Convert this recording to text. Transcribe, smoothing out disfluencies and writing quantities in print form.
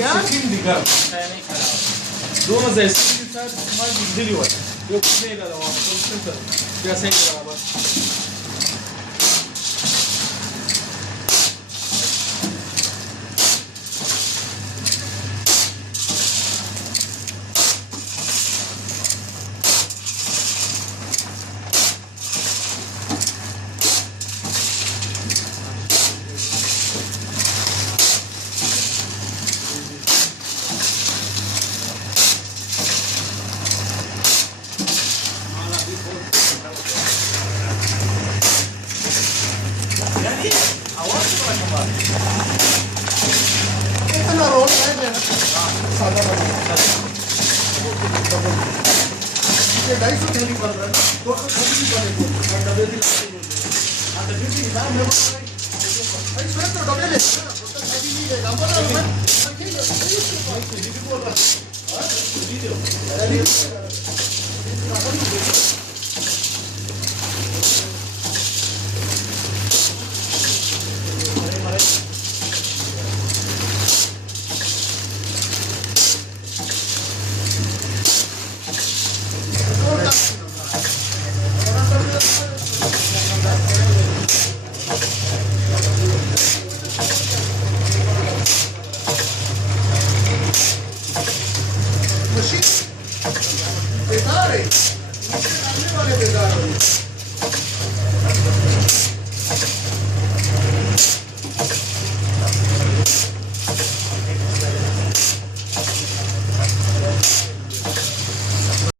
क्या दिखा नहीं खड़ा 2000 के साथ हमारी दिल्ली हुआ वो कुछ नहीं लगा वहाँ पर जैसे ही लगा बस इतना रोड है ना सादा ये 250 थैली पड़ रहा है ना 250 वाले को और डबे भी आता ड्यूटी दाम है भाई स्वयं तो डबे ले ना तो थैली नहीं लेगा बोला मैं ठीक है बोल रहा हां वीडियो